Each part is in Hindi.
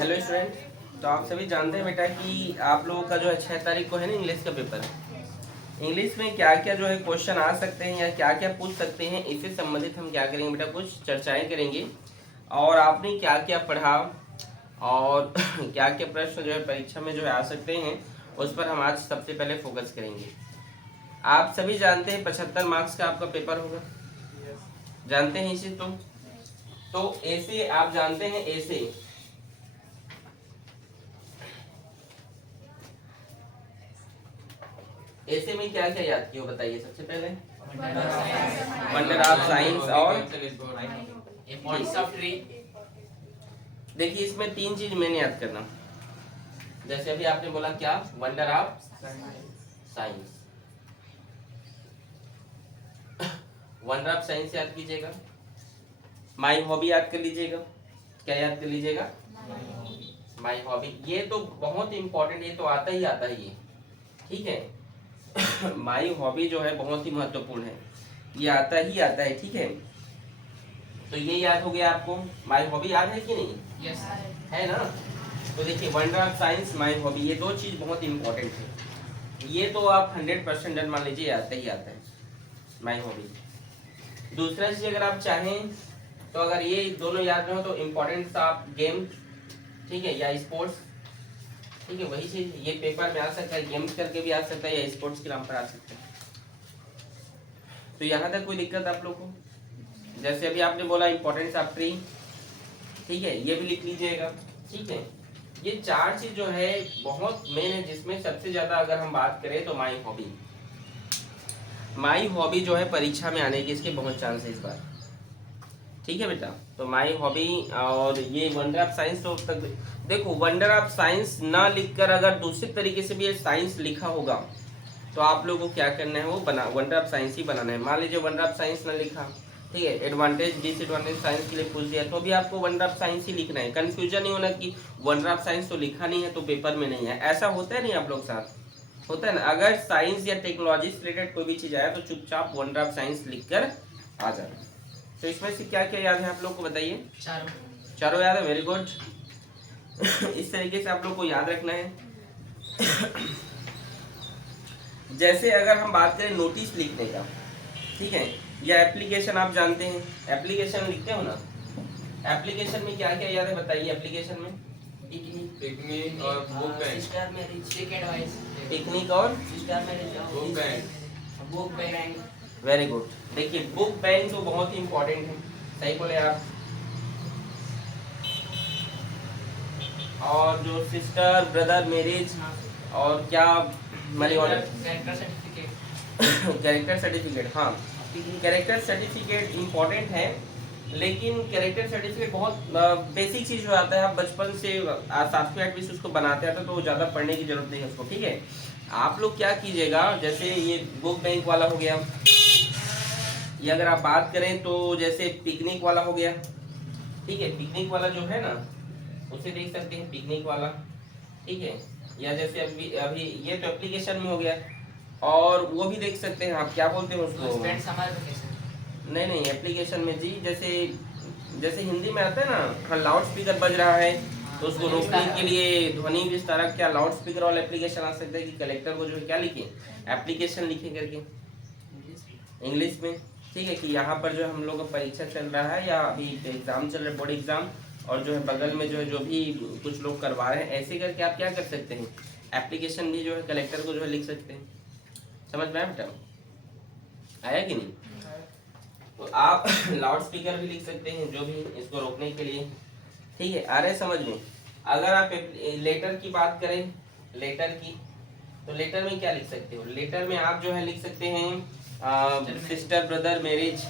Hello student. तो आप सभी जानते हैं बेटा कि आप लोगों का जो है 6 तारीख को है ना इंग्लिश का पेपर। इंग्लिश में क्या क्या जो है क्वेश्चन आ सकते हैं या क्या क्या पूछ सकते हैं, इससे संबंधित हम क्या करेंगे बेटा, कुछ चर्चाएं करेंगे। और आपने क्या क्या पढ़ा और क्या क्या प्रश्न जो है परीक्षा में जो है आ सकते हैं, उस पर हम आज सबसे पहले फोकस करेंगे। आप सभी जानते हैं 75 मार्क्स का आपका पेपर होगा, जानते हैं इसे। तो ऐसे आप जानते हैं, ऐसे में क्या क्या याद किया बताइए सबसे पहले। वंडर ऑफ साइंस और देखिए इसमें 3 चीज मैंने याद करना। जैसे अभी आपने बोला क्या, wonder of science. Wonder of science याद कीजिएगा, माई हॉबी याद कर लीजिएगा। क्या याद कर लीजिएगा? My hobby. ये तो बहुत इंपॉर्टेंट, ये तो आता ही आता है ये, ठीक है। माई हॉबी जो है बहुत ही महत्वपूर्ण है, ये आता ही आता है, ठीक है। तो ये याद हो गया आपको, माई हॉबी याद है कि नहीं? यस है ना। तो देखिए wonder of science, my hobby, ये दो चीज बहुत इंपॉर्टेंट है। ये तो आप 100% डन मान लीजिए, आता ही आता है माई हॉबी। दूसरा चीज अगर आप चाहें तो अगर ये दोनों याद रहो तो इम्पोर्टेंट आप गेम, ठीक है, या स्पोर्ट्स, ठीक है, वही चीज ये पेपर में आ सकता है, गेम्स करके भी आ सकता है या स्पोर्ट्स के नाम पर आ सकता है। तो यहाँ तक कोई दिक्कत आप लोग को? जैसे अभी आपने बोला इम्पोर्टेंस ऑफ ट्री, ठीक है, ये भी लिख लीजिएगा, ठीक है। ये 4 चीज जो है बहुत मेन है, जिसमें सबसे ज्यादा अगर हम बात करें तो माई हॉबी। माई हॉबी जो है परीक्षा में आने के इसके बहुत चांस है इस बार, ठीक है बेटा। तो माई हॉबी और ये वंडर ऑफ साइंस, तो तक देखो वंडर ऑफ साइंस ना लिखकर अगर दूसरे तरीके से भी ये साइंस लिखा होगा तो आप लोगों को क्या करना है, वो बना वंडर ऑफ साइंस ही बनाना है। मान लीजिए वंडर ऑफ साइंस ना लिखा, ठीक है, एडवांटेज डिसएडवांटेज साइंस के लिए पूछ दिया, तो भी आपको वंडर ऑफ साइंस ही लिखना है। कंफ्यूजन नहीं होना कि वंडर ऑफ साइंस तो लिखा नहीं है तो पेपर में नहीं है, ऐसा होता है नहीं आप लोग साथ, होता है ना। अगर साइंस या टेक्नोलॉजी से रिलेटेड कोई भी चीज आया तो चुपचाप वंडर ऑफ साइंस लिखकर आ जाना। तो इसमें से क्या क्या याद है आप लोग को बताइए? चारों याद है, वेरी गुड। इस तरीके से आप लोग को याद रखना है। जैसे अगर हम बात करें नोटिस लिखने का, ठीक है, या एप्लीकेशन, आप जानते हैं एप्लीकेशन लिखते हो ना, एप्लीकेशन में क्या क्या याद है बताइए? एप्लीकेशन में पिकनिक और बुक बैंक, पिकनिक और बुक बैंक। Very good. देखिए बुक बैंक तो बहुत ही इंपॉर्टेंट है, सही बोले आप। और जो सिस्टर ब्रदर मैरिज और क्या मनी ऑर्डर, कैरेक्टर सर्टिफिकेट, हाँ कैरेक्टर सर्टिफिकेट इम्पोर्टेंट है, लेकिन कैरेक्टर सर्टिफिकेट बहुत बेसिक चीज हो जाता है। आप बचपन से 7वीं 8वीं से उसको बनाते हैं तो ज़्यादा पढ़ने की जरूरत नहीं है उसको, ठीक है। आप लोग क्या कीजिएगा, जैसे ये बुक बैंक वाला हो गया, ये अगर आप बात करें तो जैसे पिकनिक वाला हो गया, ठीक है, पिकनिक वाला जो है ना उसे देख सकते हैं, पिकनिक वाला, ठीक है। या जैसे अभी अभी ये तो एप्लीकेशन में हो गया, और वो भी देख सकते हैं आप, क्या बोलते हैं उसको, नहीं नहीं एप्लीकेशन में जी, जैसे जैसे हिंदी में आता है ना, लाउड स्पीकर बज रहा है तो उसको रोकने के लिए ध्वनि विस्तारक, क्या लाउड स्पीकर वाला एप्लीकेशन आ सकता है कि कलेक्टर को जो है क्या लिखे, एप्लीकेशन लिखे करके इंग्लिश में, ठीक है। कि यहाँ पर जो हम लोग का परीक्षा चल रहा है या अभी एग्जाम चल रहा है, बोर्ड एग्जाम, और जो है बगल में जो है जो भी कुछ लोग करवा रहे हैं, ऐसे करके आप क्या कर सकते हैं, एप्लीकेशन भी जो है कलेक्टर को जो है लिख सकते हैं। समझ में आया बेटा? आया कि नहीं? तो आप लाउड स्पीकर भी लिख सकते हैं जो भी इसको रोकने के लिए, ठीक है। आ रहे समझ में? अगर आप लेटर की बात करें, लेटर की, तो लेटर में क्या लिख सकते हो? लेटर में आप जो है लिख सकते हैं सिस्टर ब्रदर मैरिज,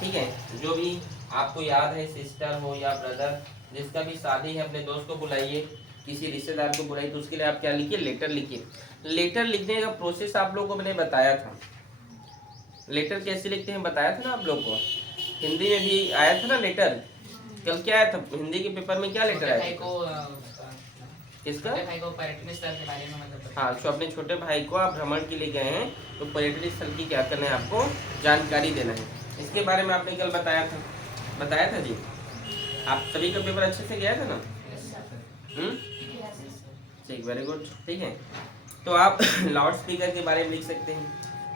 ठीक है, जो भी आपको याद है, सिस्टर हो या ब्रदर, जिसका भी शादी है अपने दोस्त को बुलाइए, किसी रिश्तेदार को बुलाइए, तो उसके लिए आप क्या लिखिए, लेटर लिखिए। लेटर लिखने का प्रोसेस आप लोगों को मैंने बताया था, लेटर कैसे लिखते हैं बताया था ना आप लोग को, हिंदी में भी आया था ना लेटर। कल क्या आया था हिंदी के पेपर में, क्या लेटर आया था? किसका? हाँ, तो अपने छोटे भाई को आप भ्रमण के लिए गए हैं तो पर्यटन स्थल की क्या करना है, आपको जानकारी देना है। इसके बारे में आपने कल बताया था जी। आप सभी का पेपर अच्छे से गया था ना? ठीक, वेरी गुड। ठीक है, तो आप लाउड स्पीकर के बारे में लिख सकते हैं।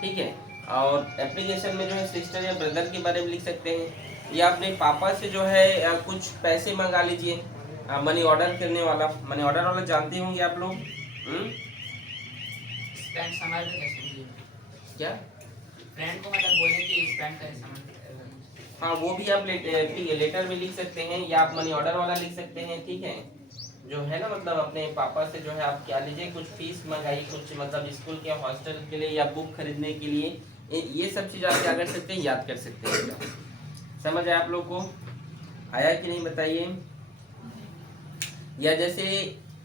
ठीक है, और एप्लीकेशन में जो है सिस्टर या ब्रदर के बारे में लिख सकते हैं, या अपने पापा से जो है कुछ पैसे मंगा लीजिए, मनी ऑर्डर करने वाला। मनी ऑर्डर वाला जानते होंगे आप लोग। स्पेंड सामान पे कैसे बोलिए? क्या? फ्रेंड को मतलब बोले कि स्पेंड करे सामान। हाँ, वो भी आप लेटर में लिख सकते हैं, या आप मनी ऑर्डर वाला लिख सकते हैं। ठीक है, जो है ना, मतलब अपने पापा से जो है आप क्या लीजिए, कुछ फीस मंगाइए, कुछ मतलब स्कूल के हॉस्टल के लिए या बुक खरीदने के लिए। ये सब चीज़ आप क्या कर सकते हैं, याद कर सकते हैं। समझ आया आप लोग को? आया कि नहीं बताइए। या जैसे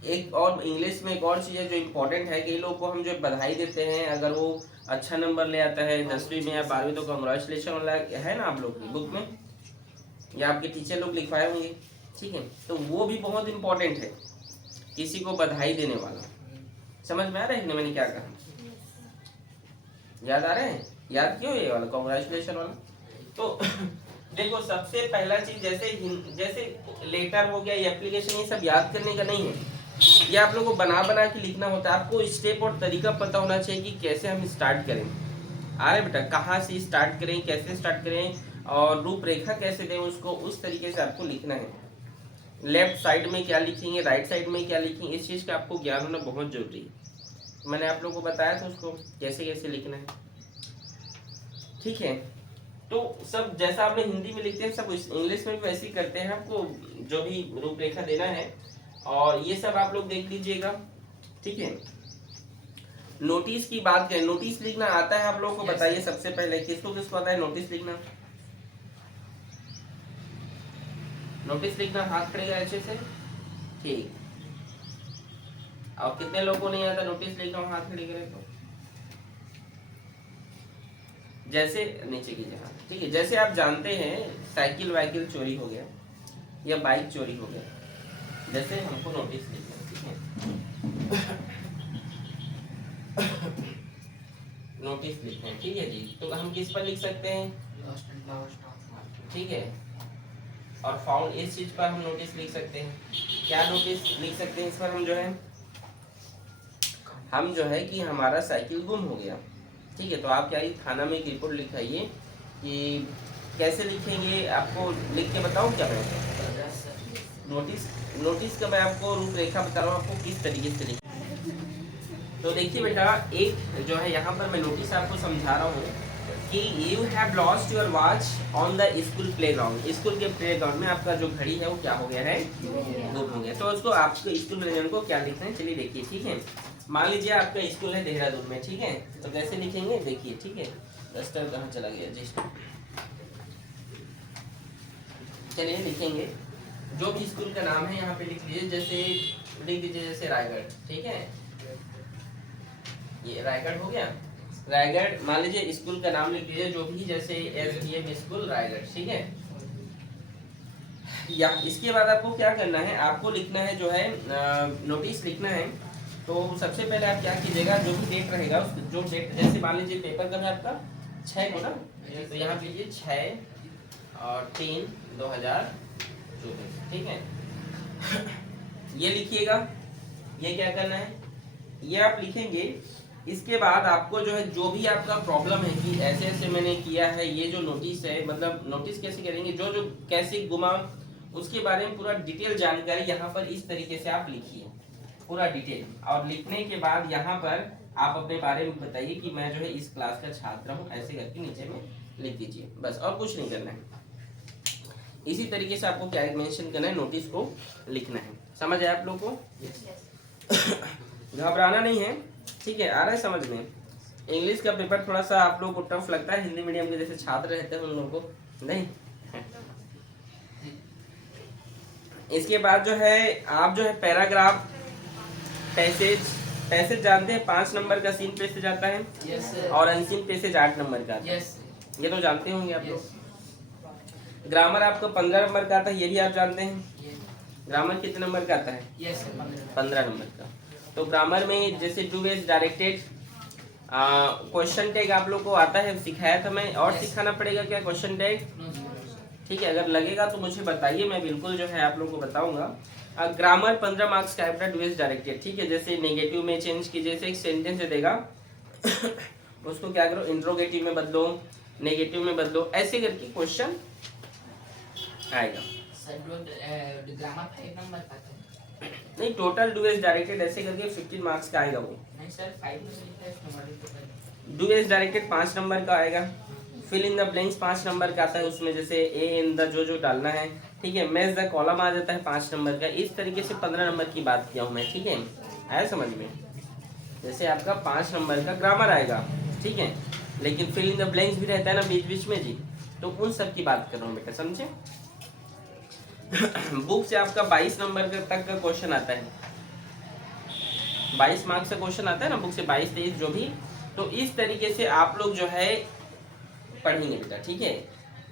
एक और इंग्लिश में एक और चीज़ है जो इम्पोर्टेंट है, कई लोगों को हम जो बधाई देते हैं, अगर वो अच्छा नंबर ले आता है 10वीं में या 12वीं, तो कांग्रेचुलेशन वाला है ना आप लोग की बुक में, या आपके टीचर लोग लिखवाए होंगे। ठीक है, तो वो भी बहुत इम्पोर्टेंट है, किसी को बधाई देने वाला। समझ में आ रहा है मैंने क्या कहा? याद आ रहे हैं? याद क्यों ये वाला कांग्रेचुलेशन वाला? तो देखो, सबसे पहला चीज जैसे लेटर हो गया, ये एप्लीकेशन, ये सब याद करने का नहीं है, ये आप लोगों को बना बना के लिखना होता है। आपको स्टेप और तरीका पता होना चाहिए कि कैसे हम स्टार्ट करें। अरे बेटा, कहाँ से स्टार्ट करें, कैसे स्टार्ट करें, और रूपरेखा कैसे दें उसको, उस तरीके से आपको लिखना है। लेफ्ट साइड में क्या लिखेंगे, राइट साइड में क्या लिखेंगे, इस चीज़ का आपको ज्ञान होना बहुत जरूरी है। मैंने आप लोगों को बताया था उसको कैसे कैसे लिखना है। ठीक है, तो सब जैसा आपने हिंदी में लिखते हैं, सब इंग्लिश में भी वैसे ही करते हैं। आपको जो भी रूपरेखा देना है, और ये सब आप लोग देख लीजिएगा। ठीक है, नोटिस की बात करें, नोटिस लिखना आता है आप लोगों को? बताइए सबसे पहले, किसको किसको आता है नोटिस लिखना? नोटिस लिखना हाथ खड़े करें अच्छे से। ठीक, और कितने लोगों को नहीं आता नोटिस लिखना, हाथ खड़े करें तो। जैसे नीचे कीजिए हाथ। ठीक है, जैसे आप जानते हैं साइकिल वाइकिल चोरी हो गया या बाइक चोरी हो गया, जैसे हमको नोटिस लिखना है। ठीक है, नोटिस लिखना है। ठीक है जी, तो हम किस पर लिख सकते हैं? ठीक है, और फाउंड, इस चीज पर हम नोटिस लिख सकते हैं। क्या नोटिस लिख सकते हैं इस पर? हम जो है कि हमारा साइकिल गुम हो गया। ठीक है, तो आप क्या, थाना में एक रिपोर्ट लिखाइए। कि कैसे लिखेंगे, आपको लिख के बताऊं क्या मैं? नोटिस का मैं आपको रूपरेखा बता रहा हूँ, आपको किस तरीके से लिखें। तो देखिए बेटा, एक जो है यहाँ पर मैं नोटिस आपको समझा रहा हूँ कि you have lost your watch on the school playground. School के प्लेग्राउंड में आपका जो घड़ी है वो क्या हो गया है, गुम हो गया। तो उसको आपको स्कूल मैनेजर को क्या लिखना है, चलिए देखिए। ठीक है, मान लीजिए आपका स्कूल है देहरादून में। ठीक है, तो कैसे लिखेंगे देखिए। ठीक है, रजिस्टर कहाँ चला गया जी? चलिए लिखेंगे, जो भी स्कूल का नाम है यहाँ पे लिख लीजिए। जैसे लिख दीजिए, जैसे रायगढ़। ठीक है, ये रायगढ़ हो गया। रायगढ़, मान लीजिए स्कूल का नाम लिख दीजिए जो भी, जैसे SDM स्कूल रायगढ़। ठीक है, या इसके बाद आपको क्या करना है, आपको लिखना है जो है नोटिस लिखना है। तो सबसे पहले आप क्या कीजिएगा, जो भी डेट रहेगा, जो डेट, जैसे मान लीजिए पेपर कब है आपका 6 को ना, तो यहाँ पे लीजिए 6/3/2024। ठीक है, ये लिखिएगा। ये क्या करना है, ये आप लिखेंगे। इसके बाद आपको जो है, जो भी आपका प्रॉब्लम है कि ऐसे ऐसे मैंने किया है, ये जो नोटिस है, मतलब नोटिस कैसे करेंगे, जो जो कैसे गुमा, उसके बारे में पूरा डिटेल जानकारी यहाँ पर इस तरीके से आप लिखिए, पूरा डिटेल। और लिखने के बाद यहाँ पर आप अपने बारे में बताइए कि मैं जो है इस क्लास का छात्र हूँ, ऐसे करके नीचे में लिख दीजिए, बस, और कुछ नहीं करना है। इसी तरीके से आपको क्या मेंशन करना है, नोटिस को लिखना है। समझ आया आप लोग को? घबराना नहीं है। ठीक है, आ रहा है समझ में? इंग्लिश का पेपर थोड़ा सा आप लोगों को टफ लगता है, हिंदी मीडियम के जैसे छात्र रहते हैं उन लोगों को नहीं। इसके बाद जो है, आप जो है पैराग्राफ, पैसेज जानते हैं, 5 नंबर का सीन पेज से जाता है। yes, और अनसीन पेसेज 8 नंबर का आता है। yes, ये तो जानते होंगे आप लोग। ग्रामर आपको 15 नंबर का आता है, ये भी आप जानते हैं। ग्रामर कितने नंबर का आता है? 15 नंबर का। तो ग्रामर में जैसे do as directed, question tag आप लोग को आता है, सिखाया था मैं, और सिखाना पड़ेगा क्या क्वेश्चन टैग? ठीक है, अगर लगेगा तो मुझे बताइए, मैं बिल्कुल जो है आप लोगों को बताऊंगा। ग्रामर 15 मार्क्स का बेटा डूएस डायरेक्टेड, ठीक है। जैसे नेगेटिव में चेंज कीजिए, जैसे एक सेंटेंस देगा उसको क्या करो, इंट्रोगेटिव में बदलो, नेगेटिव में बदलो, ऐसे करके क्वेश्चन आएगा। सर ग्रामर 5 नंबर का था। नहीं, टोटल डूएस डायरेक्टेड ऐसे करके 15 मार्क्स का आएगा वो। नहीं सर 5 नंबर का नंबर डूएस डायरेक्टेड 5 नंबर का आएगा। Fill in the blanks 5 number का आता है, उसमें जैसे ए इन द जो डालना है, ठीक है। मैच द कॉलम आ जाता है 5 नंबर का। इस तरीके से 15 नंबर की बात किया हूँ मैं, ठीक है। आया समझ में? जैसे आपका 5 नंबर का ग्रामर आएगा, ठीक है, लेकिन फिल इन द ब्लैंक्स भी रहता है ना बीच बीच में जी, तो उन सब की बात कर रहा हूँ बेटा, समझे। बुक से आपका 22 नंबर तक का क्वेश्चन आता है, 22 मार्क्स का क्वेश्चन आता है ना बुक से, 22-23 जो भी। तो इस तरीके से आप लोग जो है पढ़ेंगे बेटा, ठीक है।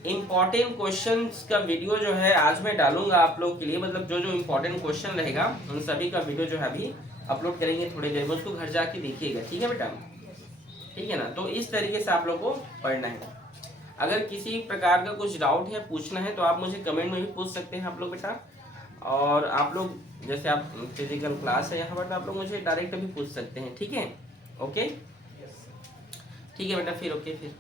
इम्पॉर्टेंट क्वेश्चंस का वीडियो जो है आज मैं डालूंगा आप लोग के लिए, मतलब जो जो इम्पोर्टेंट क्वेश्चन रहेगा उन सभी का वीडियो जो है अभी अपलोड करेंगे थोड़ी देर में, उसको घर जाके देखिएगा, ठीक है बेटा, ठीक है ना। तो इस तरीके से आप लोग को पढ़ना है। अगर किसी प्रकार का कुछ डाउट है, पूछना है, तो आप मुझे कमेंट में भी पूछ सकते हैं आप लोग बेटा। और आप लोग जैसे आप फिजिकल क्लास है यहाँ पर, तो आप लोग मुझे डायरेक्ट भी पूछ सकते हैं, ठीक है। ओके, ठीक है बेटा, फिर ओके फिर